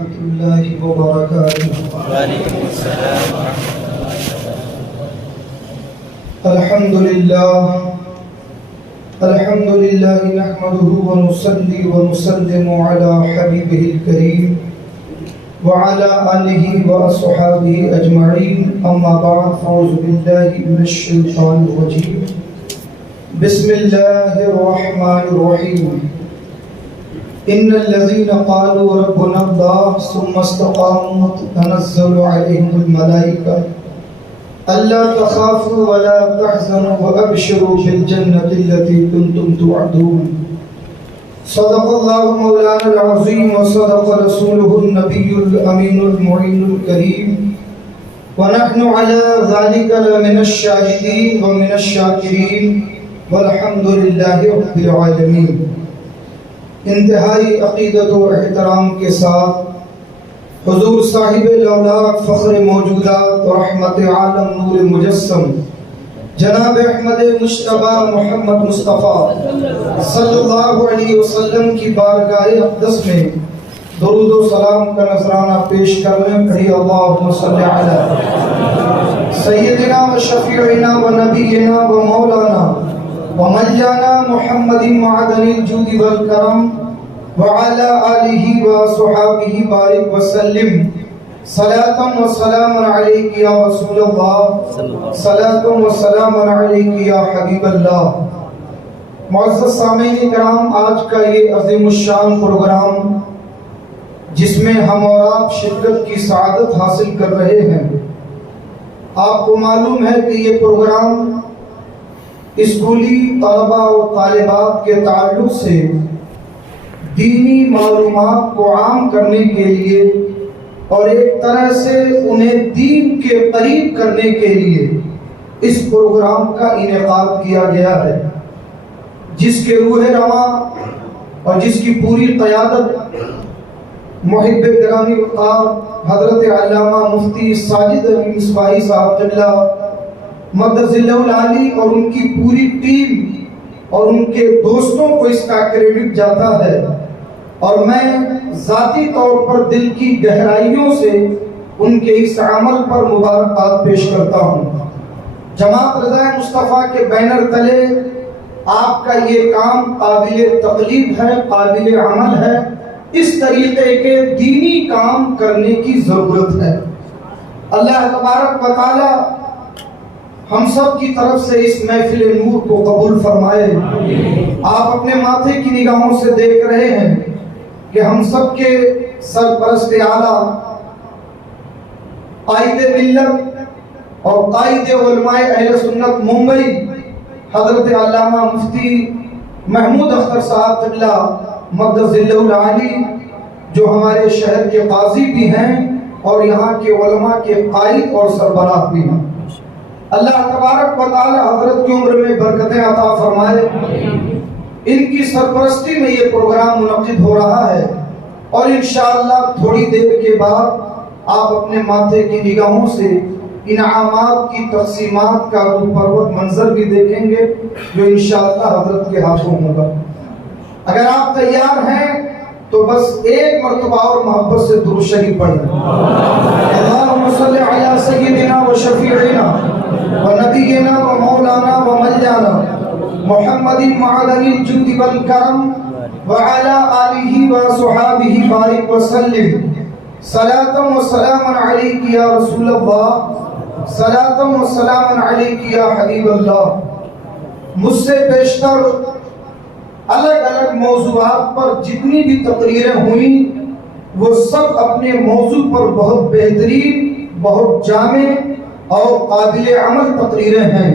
ورحمۃ اللہ وبرکاتہ۔ وعلیکم السلام ورحمۃ اللہ وبرکاتہ۔ الحمد للہ نحمده ونصلي ونسلم على حبیبہ الکریم وعلى آلہ واصحابہ اجمعین، اما بعد، اعوذ باللہ من الشیطان الرجیم، بسم اللہ الرحمن الرحیم۔ ان الذين قالوا ربنا الله ثم استقاموا تنزل عليهم الملائكة ألا تخافوا ولا تحزنوا وأبشروا بالجنة التي كنتم توعدون۔ صدق الله مولانا العظيم وصدق رسوله النبي الأمين المعين الكريم، ونحن على ذلك لمن الشاهدين ومن الشاكرين والحمد لله رب العالمين۔ انتہائی عقیدت و احترام کے ساتھ حضور صاحب الاولاق فخر موجودات و رحمت عالم نور مجسم جناب احمد مجتبی محمد مصطفیٰ صلی اللہ علیہ وسلم کی بارگاہ اقدس میں درود و سلام کا نذرانہ پیش کرنے پڑھی۔ اللہم صلی علی سیدنا و شفیعنا و نبینا و مولانا وملجانا محمد معدن الجود والکرم وعلى آلہ وصحابہ بارک وسلم۔ صلاۃ و سلام علیک یا رسول اللہ، صلاۃ و سلام علیک یا حبیب اللہ۔ معزز سامعین کرام، آج کا یہ عظیم الشان پروگرام جس میں ہم اور آپ شرکت کی سعادت حاصل کر رہے ہیں، آپ کو معلوم ہے کہ یہ پروگرام اسکولی طلباء و طالبات کے تعلق سے دینی معلومات کو عام کرنے کے لیے اور ایک طرح سے انہیں دین کے قریب کرنے کے لیے اس پروگرام کا انعقاد کیا گیا ہے، جس کے روح رواں اور جس کی پوری قیادت محب گرامی وقار حضرت علامہ مفتی ساجد علی مصباحی صاحب قبلہ مقدس اللہ العالی اور ان کی پوری ٹیم اور ان کے دوستوں کو اس کا کریڈٹ جاتا ہے، اور میں ذاتی طور پر دل کی گہرائیوں سے ان کے اس عمل پر مبارکباد پیش کرتا ہوں۔ جماعت رضا مصطفیٰ کے بینر تلے آپ کا یہ کام قابل تقلید ہے، قابل عمل ہے۔ اس طریقے کے دینی کام کرنے کی ضرورت ہے۔ اللہ تبارک و تعالی ہم سب کی طرف سے اس محفل نور کو قبول فرمائے۔ آپ اپنے ماتھے کی نگاہوں سے دیکھ رہے ہیں کہ ہم سب کے سرپرست اعلیٰ قائد ملت اور قائد علماء اہل سنت ممبئی حضرت علامہ مفتی محمود اختر صاحب قبلہ مقدس اللہ العالی، جو ہمارے شہر کے قاضی بھی ہیں اور یہاں کے علماء کے قائد اور سربراہ بھی ہیں۔ اللہ تبارک و تعالی حضرت کی عمر میں برکتیں عطا فرمائے۔ ان کی سرپرستی میں یہ پروگرام منعقد ہو رہا ہے، اور انشاءاللہ تھوڑی دیر کے بعد آپ اپنے ماتھے کی نگاہوں سے انعامات کی تقسیمات کا روح پرور منظر بھی دیکھیں گے، جو انشاءاللہ حضرت کے ہاتھوں ہوگا۔ اگر آپ تیار ہیں تو بس ایک مرتبہ اور محبت سے درود شریف پڑھیں۔ اللہم صلی علی سیدنا و شفیعنا و نبینا و مولانا و ملجانا محمد معدن الجود والکرم وعلى آلہ وصحابہ بارک وسلم۔ صلاۃ و سلام علیک یا رسول اللہ، صلاۃ و سلام علیک یا حبیب اللہ۔ مجھ سے بیشتر الگ الگ موضوعات پر جتنی بھی تقریریں ہوئیں وہ سب اپنے موضوع پر بہت بہترین، بہت جامع اور قابل عمل تقریریں ہیں۔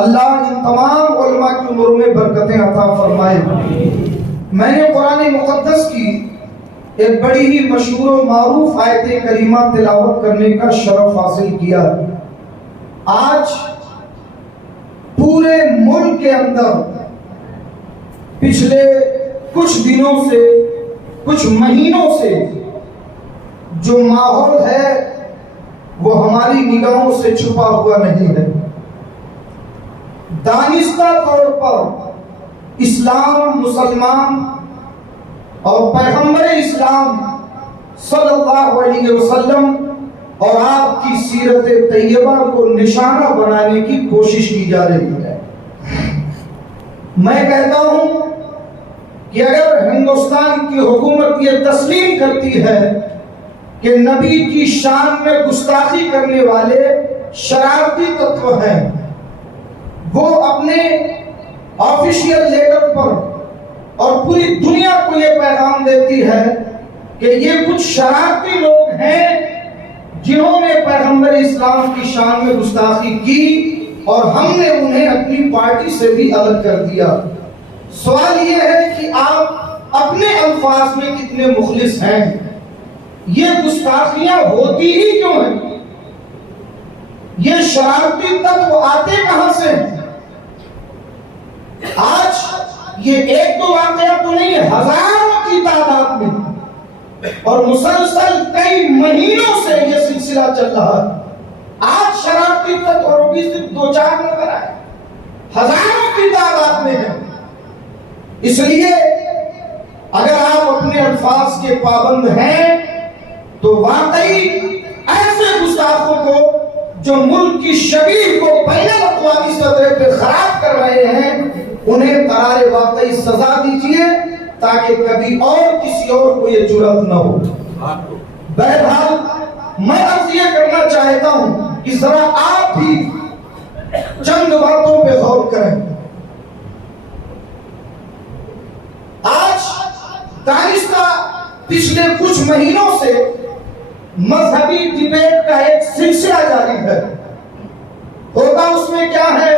اللہ ان تمام علماء کی عمر میں برکتیں عطا فرمائے۔ میں نے قرآن مقدس کی ایک بڑی ہی مشہور و معروف آیت کریمہ تلاوت کرنے کا شرف حاصل کیا۔ آج پورے ملک کے اندر پچھلے کچھ دنوں سے، کچھ مہینوں سے جو ماحول ہے وہ ہماری نگاہوں سے چھپا ہوا نہیں ہے۔ دانستہ طور پر اسلام، مسلمان اور پیغمبر اسلام صلی اللہ علیہ وسلم اور آپ کی سیرت طیبہ کو نشانہ بنانے کی کوشش کی جا رہی ہے۔ میں کہتا ہوں کہ اگر ہندوستان کی حکومت یہ تسلیم کرتی ہے کہ نبی کی شان میں گستاخی کرنے والے شرارتی تتو ہیں، وہ اپنے آفیشیل لیٹر پر اور پوری دنیا کو یہ پیغام دیتی ہے کہ یہ کچھ شرارتی لوگ ہیں جنہوں نے پیغمبر اسلام کی شان میں گستاخی کی اور ہم نے انہیں اپنی پارٹی سے بھی الگ کر دیا۔ سوال یہ ہے کہ آپ اپنے الفاظ میں کتنے مخلص ہیں؟ یہ گستاخیاں ہوتی ہی کیوں ہیں؟ یہ شرارتی تتو آتے کہاں سے ہیں؟ آج یہ ایک دو واقعہ تو نہیں ہے، ہزاروں کی تعداد میں، اور مسلسل کئی مہینوں سے یہ سلسلہ چل رہا ہے۔ آج شرارتی تتو بھی صرف دو چار نظر آئے، ہزاروں کی تعداد میں ہے۔ اس لیے اگر آپ اپنے الفاظ کے پابند ہیں تو واقعی ایسے گستاخوں کو جو ملک کی شبیہ کو بین الاقوامی سطح پہ خراب کر رہے ہیں انہیں قرار واقعی سزا دیجیے تاکہ کبھی اور کسی اور کو یہ جرأت نہ ہو۔ بہرحال میں عرض یہ کرنا چاہتا ہوں کہ ذرا آپ بھی چند باتوں پہ غور کریں۔ آج دانشگاہ پچھلے کچھ مہینوں سے مذہبی ڈیبیٹ کا ایک سلسلہ جاری ہے۔ ہوتا اس میں کیا ہے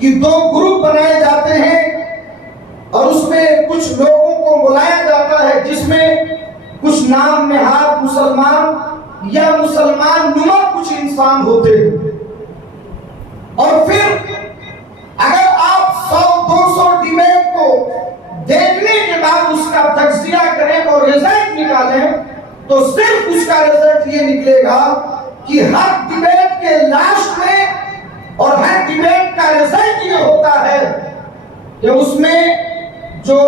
کہ دو گروپ بنائے جاتے ہیں اور اس میں کچھ لوگوں کو بلایا جاتا ہے جس میں کچھ نام نہاد مسلمان یا مسلمان نما کچھ انسان ہوتے ہیں، اور پھر اگر آپ 100-200 ڈیبیٹ کو دیکھنے کے بعد اس کا تجزیہ کریں اور رزلٹ نکالیں تو صرف اس کا رزلٹ یہ نکلے گا کہ ہر ڈیبیٹ کے لاسٹ میں اور ہر ڈیبیٹ کا رزلٹ یہ ہوتا ہے کہ اس میں جو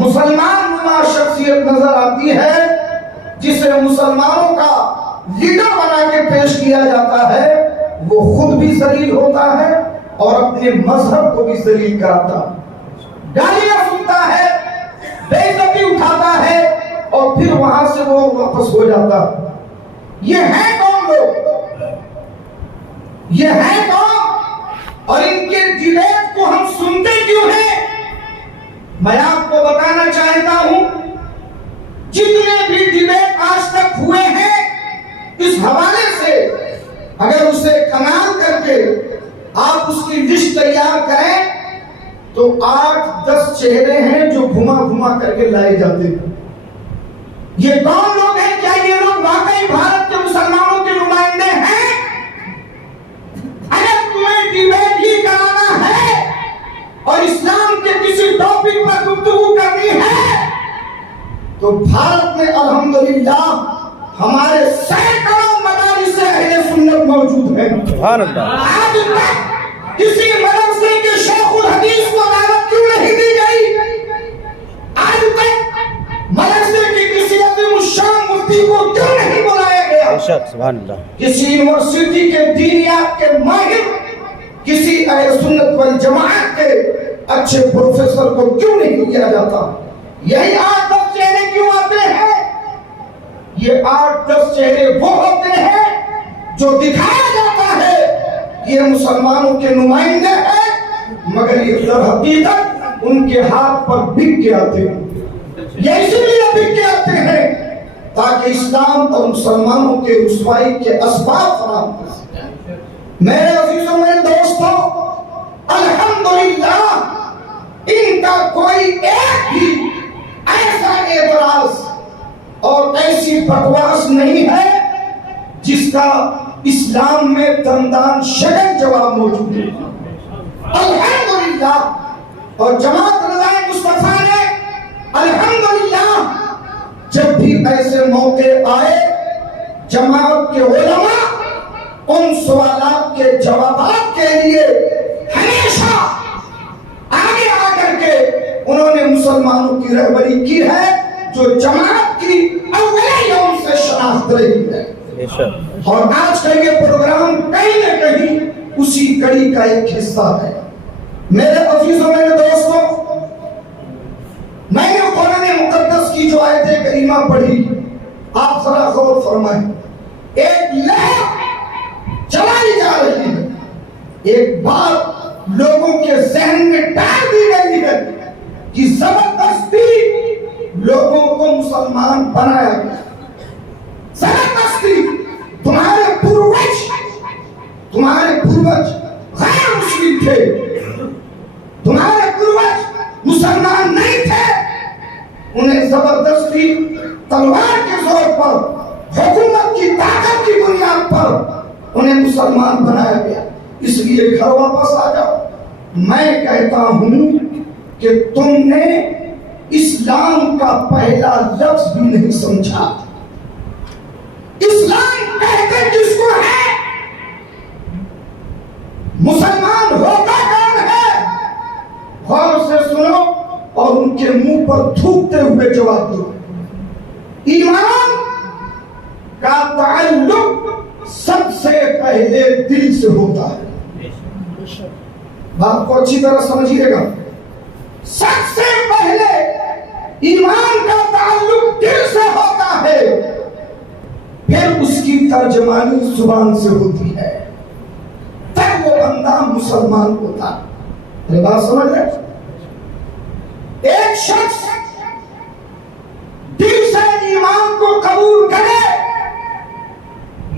مسلمان نما شخصیت نظر آتی ہے جسے مسلمانوں کا لیڈر بنا کے پیش کیا جاتا ہے وہ خود بھی ذلیل ہوتا ہے اور اپنے مذہب کو بھی ذلیل کراتا ہے، گالیاں سنتا ہے، بے عزتی اٹھاتا ہے اور پھر وہاں سے وہ واپس ہو جاتا ہے۔ یہ ہیں کون لوگ؟ یہ ہیں کون؟ اور ان کے ڈیبیٹ کو ہم سنتے کیوں ہیں؟ میں آپ کو بتانا چاہتا ہوں جتنے بھی ڈیبیٹ آج تک ہوئے ہیں اس حوالے سے اگر اسے کنال کر کے آپ اس کی لسٹ تیار کریں تو 8-10 چہرے ہیں جو گھما گھما کر کے لائے جاتے ہیں۔ یہ کون لوگ ہیں؟ کیا یہ لوگ واقعی بھارت کے مسلمانوں کے نمائندے ہیں؟ اگر تمہیں ڈیبیٹ ہی کرانا ہے اور اسلام کے کسی ٹاپک پر گفتگو کرنی ہے تو بھارت میں الحمدللہ ہمارے سینکڑوں مدارس اہل سنت موجود ہیں۔ سبحان اللہ۔ آج تک کسی مدرسے کے شیخ الحدیث کو دعوت کیوں نہیں دی گئی؟ آج تک مدرسے کے کسی عظیم الشان مفتی کو کیوں نہیں بلایا گیا؟ سبحان اللہ۔ کسی یونیورسٹی کے دینیات کے ماہر، کسی اہل سنت والجماعت کے اچھے پروفیسر کو کیوں نہیں کیا جاتا؟ یہی 8-10 چہرے کیوں آتے ہیں؟ یہ 8-10 چہرے وہ ہوتے ہیں جو دکھایا جاتا ہے یہ مسلمانوں کے نمائندے ہیں مگر یہ در حقیقت ان کے ہاتھ پر بک کے آتے ہیں۔ یہ اسی لیے بک کے آتے ہیں تاکہ اسلام اور مسلمانوں کے رسوائی کے اسباب فراہم کر سکیں۔ میرے عزیزوں، میرے دوستوں، الحمدللہ ان کا کوئی ایک بھی ایسا اعتراض اور ایسی بکواس نہیں ہے جس کا اسلام میں دندان شکن جواب موجود ہے۔ الحمدللہ، اور جماعت رضائے مصطفیٰ نے الحمدللہ جب بھی ایسے موقع آئے جماعت کے علماء ان سوالات کے جوابات کے لیے ہمیشہ آگے آ کر کے انہوں نے مسلمانوں کی رہبری کی ہے جو جماعت کی اول خطرے کی ہے، بے شک اور آج کا یہ پروگرام کہیں نہ کہیں اسی کڑی کا ایک حصہ ہے۔ میرے عزیزوں، میرے دوستوں، میں نے قرآن مقدس کی جو آیت کریمہ پڑھی، آپ ذرا غور فرمائیں۔ ایک لہر چلائی جا رہی ہے، ایک بات لوگوں کے ذہن میں ڈال دی گئی ہے کہ زبردستی لوگوں کو مسلمان بنایا گیا۔ زبردستی تمہارے پوروج غیر مسلم تھے، تمہارے پوروج مسلمان نہیں تھے، انہیں زبردستی تلوار کے زور پر، حکومت کی طاقت کی بنیاد پر انہیں مسلمان بنایا گیا۔ اس لیے گھر واپس آ جاؤ۔ میں کہتا ہوں کہ تم نے اسلام کا پہلا لفظ بھی نہیں سمجھا۔ اسلام کہتے کس کو ہے؟ مسلمان ہوتا کون ہے؟ غور سے سنو اور ان کے منہ پر تھوکتے ہوئے جواب دو۔ ایمان کا تعلق سب سے پہلے دل سے ہوتا ہے۔ بات کو اچھی طرح سمجھیے گا، سب سے پہلے ایمان کا تعلق دل سے ہوتا ہے، پھر اس کی ترجمانی زبان سے ہوتی ہے، تب وہ بندہ مسلمان ہوتا ہے۔ یہ بات سمجھ لیں؟ ایک شخص دل سے ایمان کو قبول کرے،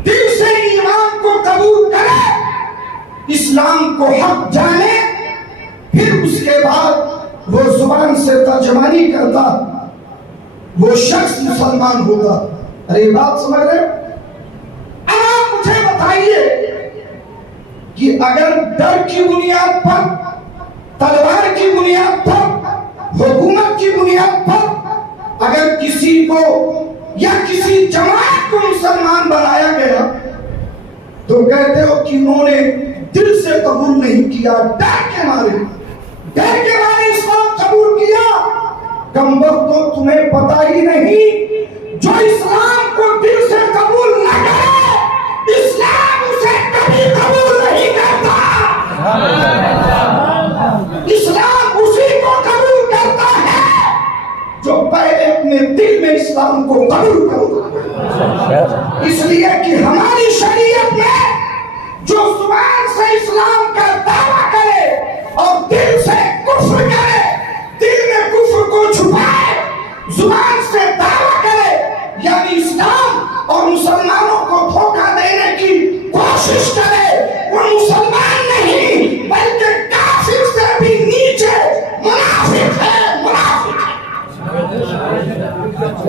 دل سے ایمان کو قبول کرے، اسلام کو حق جانے، پھر اس کے بعد وہ زبان سے ترجمانی کرتا، وہ شخص مسلمان ہوگا۔ ارے بات سمجھ رہے؟ اب آپ مجھے بتائیے کہ اگر ڈر کی بنیاد پر، تلوار کی بنیاد پر، حکومت کی بنیاد پر اگر کسی کو یا کسی جماعت کو مسلمان بنایا گیا تو کہتے ہو کہ انہوں نے دل سے قبول نہیں کیا، ڈر کے مارے اسلام قبول کیا۔ کم وقت تو تمہیں پتہ ہی نہیں، جو اسلام کو دل سے قبول نہ کرے اسلام اسے کبھی قبول نہیں کرتا۔ اسلام اسی کو قبول کرتا ہے جو پہلے اپنے دل میں اسلام کو قبول کرتا۔ اس لیے کہ ہماری شریعت میں جو زبان سے اسلام کا دعویٰ کرے اور دل سے کفر کرے، دل میں کفر کو چھپائے، زبان سے دعویٰ کرے، یعنی اسلام اور مسلمانوں کو دھوکہ دینے کی کوشش کرے، وہ مسلمان نہیں بلکہ کافر سے بھی نیچے منافق ہے، منافق ہے۔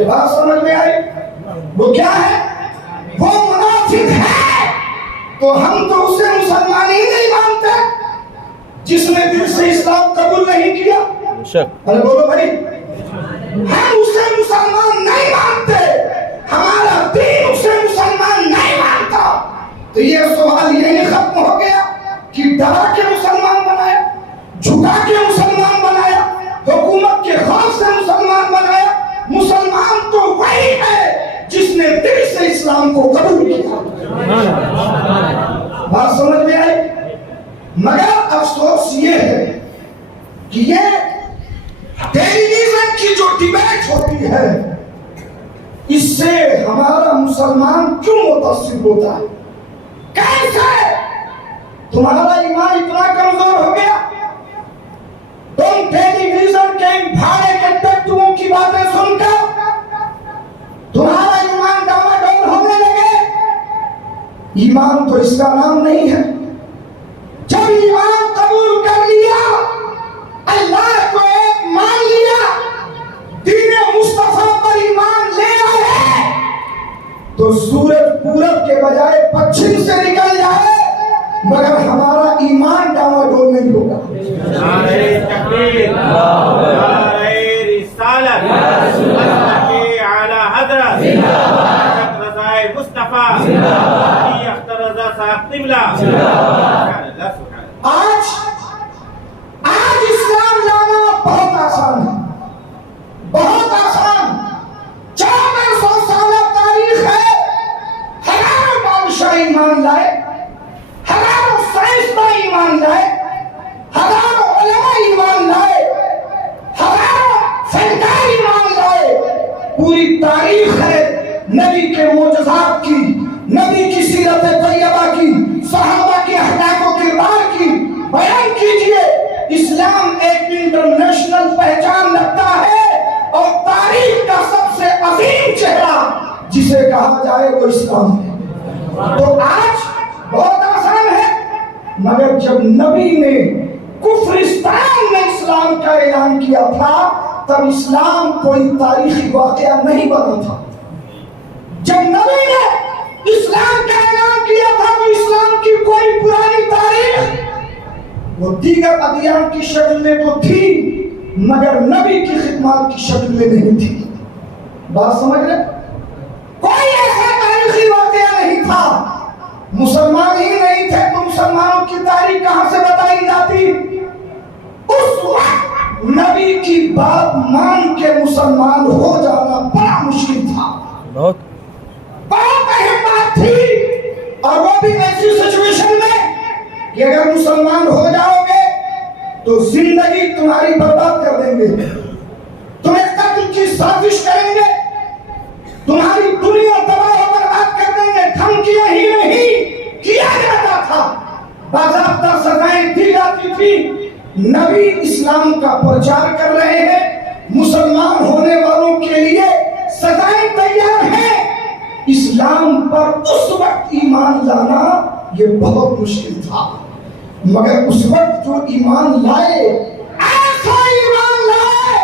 بات سمجھ میں آئی؟ وہ کیا ہے؟ وہ منافق ہے۔ تو ہم تو اسے مسلمان ہی نہیں مانتے جس نے دل سے اسلام قبول نہیں کیا۔ ارے بولو بھائی، ہم اسے مسلمان نہیں مانتے، ہمارا دین اسے مسلمان نہیں مانتا۔ تو یہ سوال یہی ختم ہو گیا کہ ڈرا کے مسلمان بنایا، جھکا کے مسلمان بنایا، حکومت کے خوف سے مسلمان بنایا۔ مسلمان تو وہی ہے جس نے دل سے اسلام کو قبول کیا۔ بات سمجھ میں آئی؟ مگر افسوس یہ ہے کہ یہ ٹیلی ویژن کی جو ڈیبیٹ ہوتی ہے، اس سے ہمارا مسلمان کیوں متاثر ہوتا ہے؟ کیسے تمہارا ایمان اتنا کمزور ہو گیا؟ تم ٹیلی ویژن کے ان بھاڑے کے ٹٹوؤں کی باتیں سن کر تمہارا ایمان ڈاواڈول ہونے لگے۔ ایمان تو اس کا نام نہیں ہے۔ جب ایمان قبول کر لیا، اللہ کو ایک مان لیا، دین مصطفیٰ پر ایمان لے آئے، تو سورج پورب کے بجائے پچھم سے نکل جائے مگر ہمارا ایمان ڈاواڈول نہیں ہوگا۔ نعرہ تکبیر، نعرہ رسالت، مدحِ اعلیٰ حضرت، حضرت رضا مصطفیٰ، علی اختر رضا صاحب قبلہ۔ آج اسلام لانا بہت آسان ہے، بہت آسان۔ 1400 سالہ تاریخ ہے نبی کے معجزات کی، نبی کی سیرت طیبہ کی، صحابہ کے اخلاق و کردار کی بیان کیجئے۔ اسلام ایک انٹرنیشنل پہچان رکھتا ہے اور تاریخ کا سب سے عظیم چہرہ جسے کہا جائے وہ اسلام ہے۔ تو آج بہت آسان ہے، مگر جب نبی نے کفرستان میں اسلام کا اعلان کیا تھا تب اسلام کوئی تاریخی واقعہ نہیں بنا تھا۔ جب نبی نے اسلام کا اعلان کیا تھا تو اسلام کی کوئی پرانی تاریخ وہ دیگر ادیان کی شکل میں تو تھی مگر نبی کی خدمات کی شکل میں نہیں تھی۔ بات سمجھ رہے؟ کوئی ایسا تاریخی واقعہ نہیں تھا، مسلمان ہی نہیں تھے تو مسلمانوں کی تاریخ کہاں سے بتائی جاتی؟ اس وقت نبی کی بات مان کے مسلمان ہو جانا بڑا مشکل تھا، بہت اہم بات تھی، اور وہ بھی ایسی سچویشن میں کہ اگر مسلمان ہو جاؤ گے تو زندگی تمہاری برباد کر دیں گے، تمہیں قتل کی سازش کریں گے، تمہاری دنیا تباہ و برباد کر دیں گے۔ دھمکیاں ہی نہیں کیا جاتا تھا، باضابطہ سزائیں دی جاتی تھی۔ نبی اسلام کا پرچار کر رہے ہیں، مسلمان ہونے والوں کے لیے سزائیں تیار ہیں۔ اسلام پر اس وقت ایمان لانا یہ بہت مشکل تھا، مگر اس وقت جو ایمان لائے ایسا ایمان لائے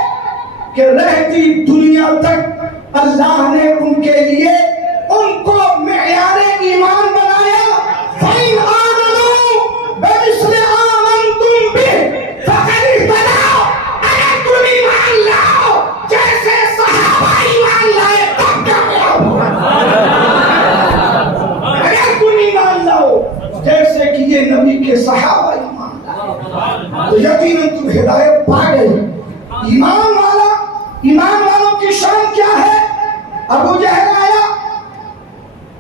کہ رہتی دنیا تک اللہ نے ان کے لیے ان کو معیار ایمان بنایا۔ فَإِنْ آمَنُوا بِمِثْلِ آمَنْتُمْ بِهِ فَقَدِ اهْتَدَوْا۔ اگر تم ایمان لاؤ جیسے صحابہ ایمان لائے تب کامیاب ہو۔ اگر تم ایمان لاؤ جیسے کہ یہ نبی کے صحابہ ایمان لائے تو یقیناً تم ہدایت پا گئے۔ ایمان والوں کی شان کیا ہے؟ ابو جہل آیا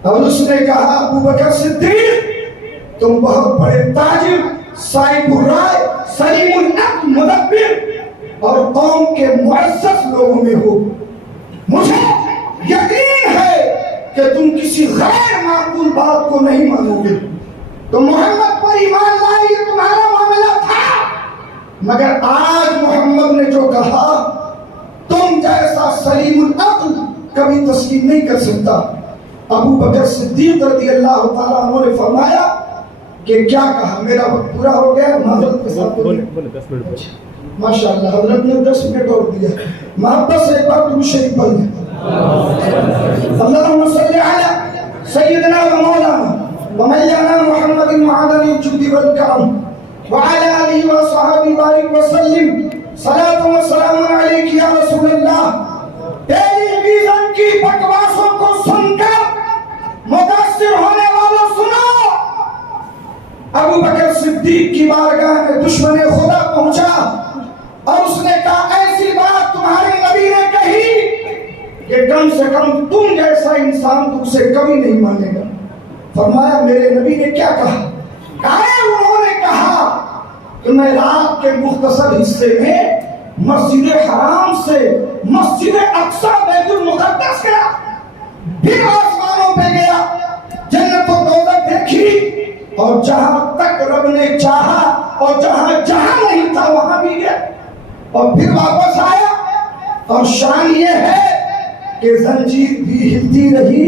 اور اس نے کہا ابو بکر صدیق تم بہت بڑے تاجر، صاحب الرائے، سلیم العقل، مدبر اور قوم کے معزز لوگوں میں ہو، مجھے یقین ہے کہ تم کسی غیر معقول بات کو نہیں مانو گے۔ تو محمد پر ایمان لائے یہ تمہارا معاملہ تھا، مگر آج محمد نے جو کہا تم جیسا سلیم العقل کبھی تسلیم نہیں کر سکتا۔ ابو بکر صدیق رضی اللہ تعالیٰ عنہ نے فرمایا کہ کیا کہا؟ میرا وقت پورا ہو گیا، معذرت کے ساتھ ماشاءاللہ حضرت نے 10 منٹ اور دیا، محبت سے ایک بار درود شریف پڑھ لیں۔ اللہم صلی علی سیدنا و مولانا ومولانا محمد معدن الجود والکرم وعلى آلہ وصحبہ بارک وسلم۔ صلاۃ و سلام علیک یا رسول اللہ۔ ٹیلی ویژن کی بکواسوں کو سن کر متاثر ہونے والوں سنو، ابو بکر صدیق کی بارگاہ میں دشمن خدا پہنچا اور اس نے کہا ایسی بات تمہارے نبی نے کہی کہ کم سے کم تم جیسا انسان تم سے کبھی نہیں مانے گا۔ فرمایا میرے نبی نے کیا کہا؟ انہوں نے کہا کہ میں رات کے مختصر حصے میں مسجد حرام سے مسجد اقصی بیت المقدس گیا، پھر آسمانوں پہ گیا، جنت و دوزخ دیکھی، اور جہاں تک رب نے چاہا اور جہاں نہیں تھا وہاں بھی گیا، اور پھر واپس آیا۔ اور شان یہ ہے کہ زنجیر بھی ہلتی رہی،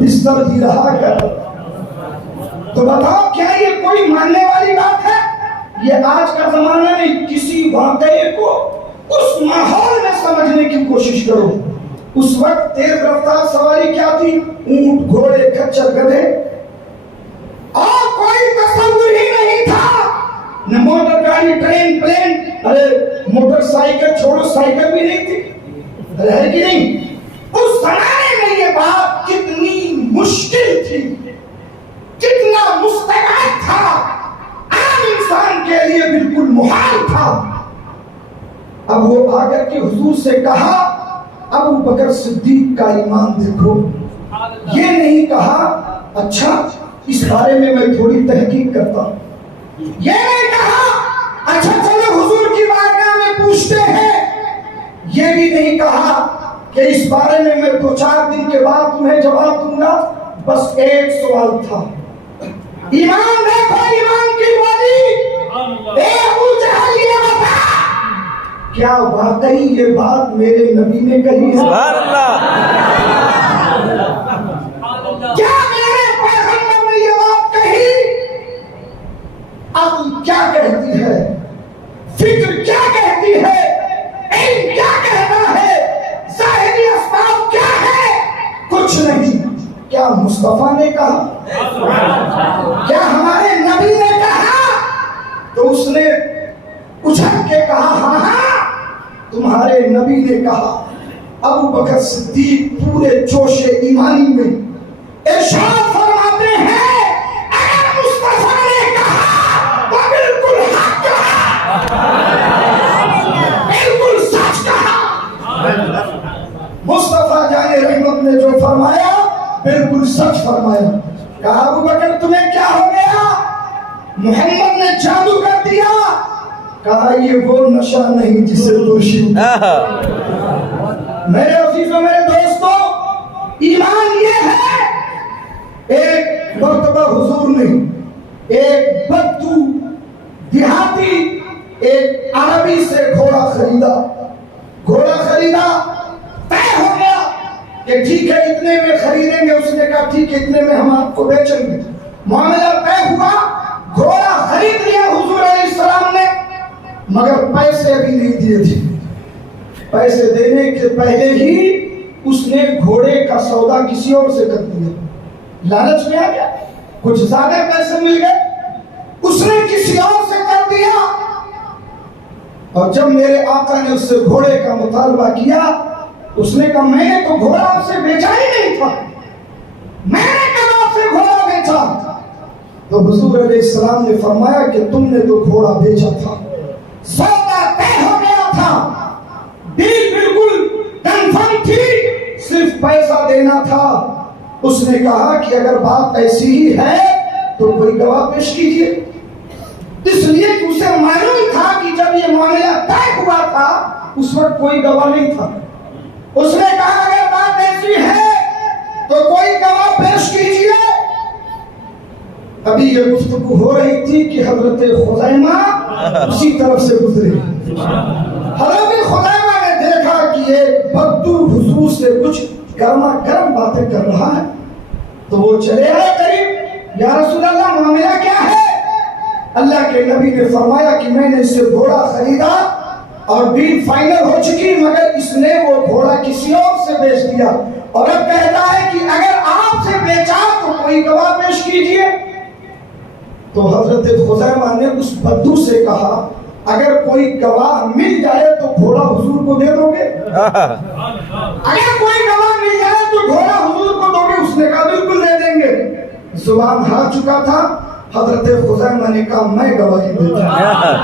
بستر بھی رہا کر۔ تو بتاؤ کیا یہ کوئی ماننے والی بات ہے؟ یہ آج کا زمانہ نہیں، کسی واقعے کو اس ماحول میں سمجھنے کی کوشش کرو۔ اس وقت تیز رفتار سواری کیا تھی؟ اونٹ، گھوڑے، کچر، گدھے، اور کوئی تصور ہی نہیں تھا، نہ موٹر گاڑی، ٹرین، پلین، ارے موٹر سائیکل چھوڑو، سائیکل بھی نہیں تھی، ہے کہ نہیں؟ اس زمانے میں یہ بات کتنی مشکل تھی، کتنا مستبعد تھا، عام انسان کے لیے بالکل محال تھا۔ اب وہ آ کر کے حضور سے کہا ابو بکر صدیق کا ایمان دیکھو، یہ نہیں کہا اچھا اس بارے میں تھوڑی تحقیق کرتا ہوں، یہ نہیں کہا اچھا چلو حضور کی بارگاہ میں پوچھتے ہیں، یہ بھی نہیں کہا کہ اس بارے میں 2-4 دن کے بعد تمہیں جواب دوں گا، بس ایک سوال تھا۔ ایمان دیکھو، ایمان کی بولی، اے ابو جہل یہ بتا، کیا واقعی یہ بات میرے نبی نے کہی ہے؟ سبحان اللہ۔ کیا میرے پیغمبر نے یہ بات کہی؟ عقل کیا کہتی ہے، فکر کیا کہتی ہے، علم کیا کہتا ہے، ظاہری اسباب کیا ہے؟ کچھ نہیں۔ کیا مصطفیٰ نے کہا؟ کیا ہمارے نبی نے کہا؟ تو اس نے اچھل کے کہا ہاں ہاں تمہارے نبی نے کہا۔ ابو بکر صدیق پورے جوش ایمانی میں ارشاد فرماتے ہیں اگر مصطفیٰ نے کہا تو بالکل حق کہا، بالکل سچ کہا۔ مصطفیٰ جان رحمت نے جو فرمایا بالکل سچ فرمایا۔ کہا ابو بکر تمہیں کیا ہو گیا؟ محمد نے جادو کر دیا۔ کہا یہ وہ نشہ نہیں جسے تو شروع۔ میرے عزیزوں، میرے دوستوں، ایمان یہ ہے، ایک مرتبہ حضور نے ایک بدو دیہاتی ایک عربی سے گھوڑا خریدا۔ گھوڑا خریدا، طے ہو گیا کہ ٹھیک ہے اتنے میں خریدیں گے۔ اس نے کہا ٹھیک ہے اتنے میں ہم آپ کو بیچیں گے۔ معاملہ طے ہوا، گھوڑا خرید لیا حضور علیہ السلام نے، مگر پیسے ابھی نہیں دیے تھے۔ پیسے دینے کے پہلے ہی اس نے گھوڑے کا سودا کسی اور سے کر دیا۔ لالچ میں آ گیا، کچھ زیادہ پیسے مل گئے، اس نے کسی اور سے کر دیا۔ اور جب میرے آقا نے اس سے گھوڑے کا مطالبہ کیا، اس نے کہا میں نے تو گھوڑا آپ سے بیچا ہی نہیں تھا، میں نے کہا آپ سے گھوڑا بیچا۔ تو حضور علیہ السلام نے فرمایا کہ تم نے تو گھوڑا بیچا تھا، سودا طے ہو گیا تھا، ڈیل بالکل کنفرم تھی، صرف پیسہ دینا تھا۔ اس نے کہا کہ اگر بات ایسی ہی ہے تو کوئی گواہ پیش کیجیے، اس لیے کہ اسے معلوم تھا کہ جب یہ معاملہ طے ہوا تھا اس وقت کوئی گواہ نہیں تھا۔ اس نے کہا اگر بات ایسی ہے تو کوئی گواہ پیش کیجیے۔ ابھی یہ گفتگو ہو رہی تھی کہ حضرت خزیمہ اسی طرف سے گزرے۔ حضرت خزیمہ نے دیکھا کہ یہ بدو حضور سے کچھ گرما گرم باتیں کر رہا ہے، تو وہ چلے آئے قریب، یا رسول اللہ معاملہ کیا ہے؟ اللہ کے نبی نے فرمایا کہ میں نے اس سے گھوڑا خریدا اور ڈیل فائنل ہو چکی، مگر اس نے وہ گھوڑا کسی اور سے بیچ دیا، اور اب کہتا ہے کہ اگر آپ سے بیچا تو کوئی گواہ پیش کیجیے۔ تو حضرت خزیمہ نے اس بدو سے کہا اگر کوئی گواہ مل جائے تو گھوڑا حضور کو دے دو گے؟ اگر کوئی گواہ مل جائے تو گھوڑا حضور کو دو گے؟ اس نے کہا بالکل دے دیں گے۔ زبان ہار چکا تھا، حضرت خزیمہ نے کہا میں گواہی دیتا ہوں،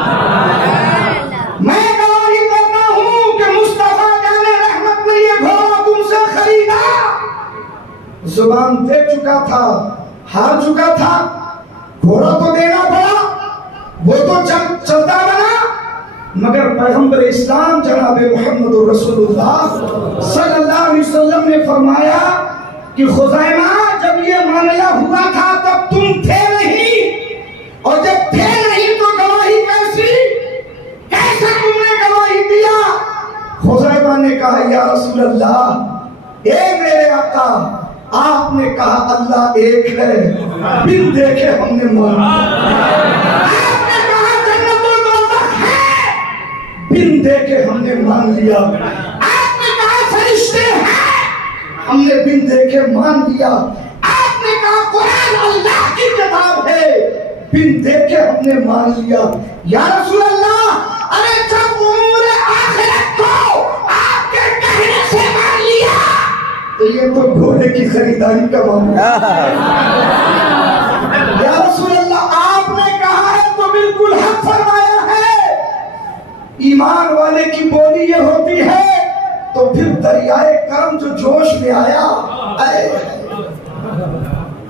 میں گواہی دیتا ہوں کہ مصطفیٰ جان رحمت نے یہ گھوڑا تم سے خریدا۔ زبان دے چکا تھا، ہار چکا تھا، گھوڑا تو دینا پڑا، وہ تو چلتا بنا، مگر پیغمبر اسلام جناب محمد رسول اللہ صلی اللہ علیہ وسلم نے فرمایا کہ خزیمہ جب یہ معاملہ ہوا تھا تب تم تھے نہیں، اور جب تھے نہیں تو گواہی کیسی؟ کیسے تم نے گواہی دیا؟ خزیمہ نے کہا یا رسول اللہ اے میرے آقا، آپ نے کہا اللہ ایک ہے، بن دیکھے ہم نے مان لیا، آپ نے کہا جنت و دوزخ ہے، بن دیکھے ہم نے مان لیا، آپ نے کہا فرشتے ہیں، ہم نے بن دیکھے مان لیا، آپ نے کہا قرآن اللہ کی کتاب ہے، بن دیکھے ہم نے مان لیا۔ یا رسول اللہ ارے جب امور آخرت کو آپ کے کہنے سے مان لیا تو یہ تو گھوڑے کی خریداری کا معاملہ ہے۔ یا رسول اللہ آپ نے کہا ہے تو بالکل حق فرمایا ہے۔ ایمان والے کی بولی یہ ہوتی ہے، تو پھر دریائے کرم جو جوش میں آیا،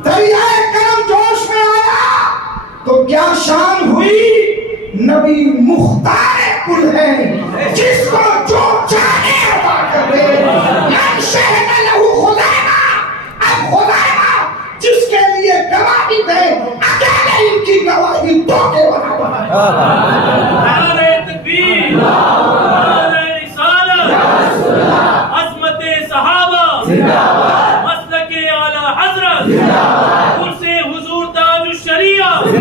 دریائے کرم جوش میں آیا تو کیا شان ہوئی؟ نبی مختار کل ہے، جس کو جو چاہے عطا کر دے، من شہد لہو خزیمہ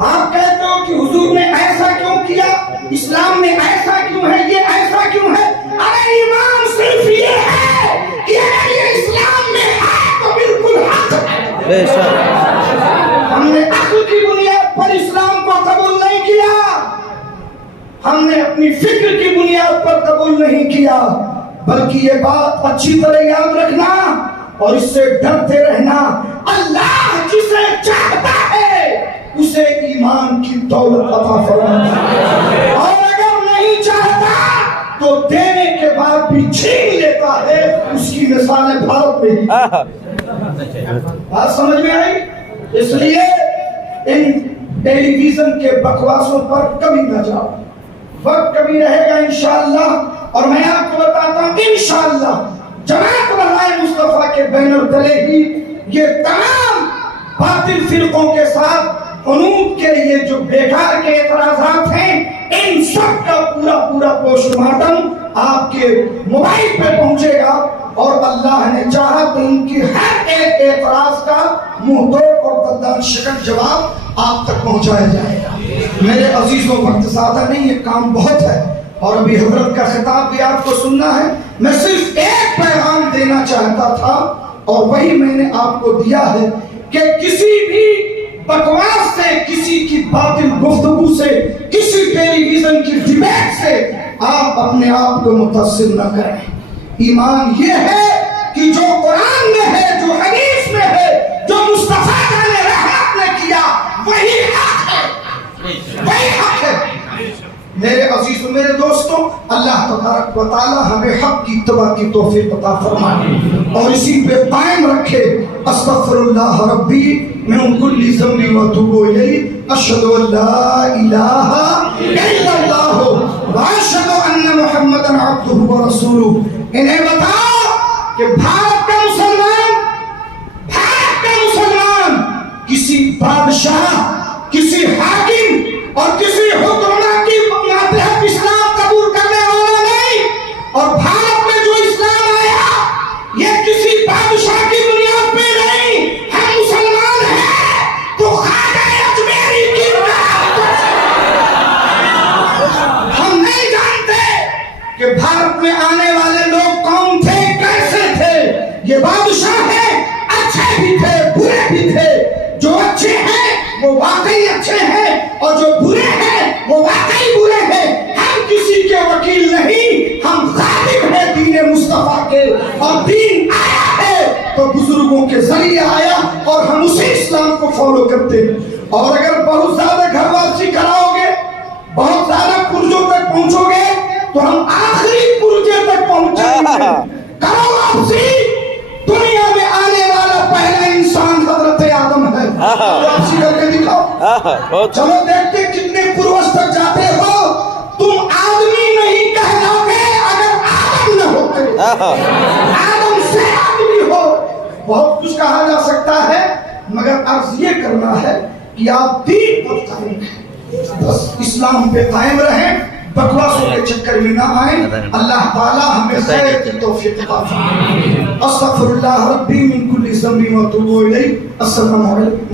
آپ کہتے ہو کہ حضور نے ایسا کیوں کیا، اسلام میں ایسا کیوں ہے، یہ ایسا کیوں ہے؟ ارے ایمان صرف یہ ہے کہ اگر یہ اسلام میں ہے تو بالکل حق ہے۔ بے شک ہم نے عقل کی بنیاد پر اسلام کو قبول نہیں کیا، ہم نے اپنی فکر کی بنیاد پر قبول نہیں کیا، بلکہ یہ بات اچھی طرح یاد رکھنا اور اس سے ڈرتے رہنا، اللہ جسے چاہتا ہے اسے ایمان کی دولت عطا فرماتا ہے، اور اگر نہیں چاہتا تو دینے کے بعد بھی چھین لیتا ہے۔ اس کی مثال بھارت میں ہی، بات سمجھ میں آئی؟ اس لیے ان ٹیلی ویژن کے بکواسوں پر کبھی نہ جاؤ، وقت کبھی رہے گا انشاءاللہ، اور میں آپ کو بتاتا ہوں انشاءاللہ جماعت رضائے مصطفیٰ کے بینر تلے ہی یہ تمام باطل فرقوں کے ساتھ قنوت کے لیے جو بیکار کے اعتراضات ہیں، ان سب کا پورا پوسٹ مارٹم آپ کے موبائل پہ پہنچے گا، اور اللہ نے چاہا تو ان کی ہر ایک اعتراض کا منہ توڑ اور قدر شکن جواب آپ تک پہنچایا جائے گا۔ میرے عزیزوں، وقت زیادہ نہیں، یہ کام بہت ہے، اور ابھی حضرت کا خطاب بھی آپ کو سننا ہے۔ میں صرف ایک پیغام دینا چاہتا تھا، اور وہی میں نے آپ کو دیا ہے کہ کسی بھی بکواس سے، کسی کی باطل گفتگو سے، کسی ٹیلی ویژن کی ڈیبیٹ سے آپ اپنے آپ کو متاثر نہ کریں۔ ایمان یہ ہے کہ جو قرآن میں ہے، جو حدیث میں ہے، جو مصطفیٰ نے رحمت نے کیا، وہی حق ہے، وہی حق ہے۔ میرے عزیز و میرے دوستوں، اللہ تبارک و تعالی ہمیں حق کی اتباع کی توفیق عطا فرمائے اور اسی پہ قائم رکھے۔ استغفر اللہ ربی من کل ذنب واتوب الیہ، اشہد ان لا الہ الا اللہ واشہد ان محمدا عبدہ ورسولہ۔ انہیں بتاؤ کہ بھارت کا مسلمان کسی بادشاہ، کسی حاکم اور کسی حکمراں کی ماتحت اسلام قبول کرنے والا نہیں، اور بھارت میں جو اسلام آیا یہ کسی بادشاہ کی بنیاد پہ نہیں، ہم مسلمان ہیں تو خواجہ اجمیری کی بنیاد پر۔ ہم نہیں جانتے کہ بھارت میں آنے والے لوگ کون تھے، کیسے تھے۔ یہ بادشاہ ہیں، اچھے بھی تھے، برے بھی تھے۔ جو اچھے ہیں وہ واقعی اچھے ہیں، اور جو برے ہیں وہ واقعی برے ہیں۔ ہم کسی کے وکیل نہیں، ہم خادم ہیں دین مصطفیٰ کے، اور دین آیا ہے تو بزرگوں کے ذریعے آیا، اور ہم اسی اسلام کو فالو کرتے ہیں۔ اور اگر بہت زیادہ گھر واپسی کراؤ گے، بہت زیادہ پرجوں تک پہنچو گے، تو ہم آخری پرجے تک پہنچیں گے۔ کرو واپسی۔ دنیا میں آنے والا پہلا انسان حضرت آدم ہے۔ واپسی کر کے دکھاؤ۔ چلو دیکھتے کتنے پروش تک جاتے ہو۔ تم آدمی نہیں کہلاؤ گے اگر آدم نہ ہوتے، آدم سے آدمی ہو۔ بہت کچھ کہا جا سکتا ہے، مگر عرض یہ کرنا ہے کہ آپ دین پر قائم ہیں، بس اسلام پہ قائم رہیں، بکواسوں کے چکر میں نہ آئیں۔ اللہ تعالی ہمیں خیر کی توفیق عطا فرمائے۔ استغفر اللہ ربی من کل ذنب واتوب الیہ۔ السلام علیکم۔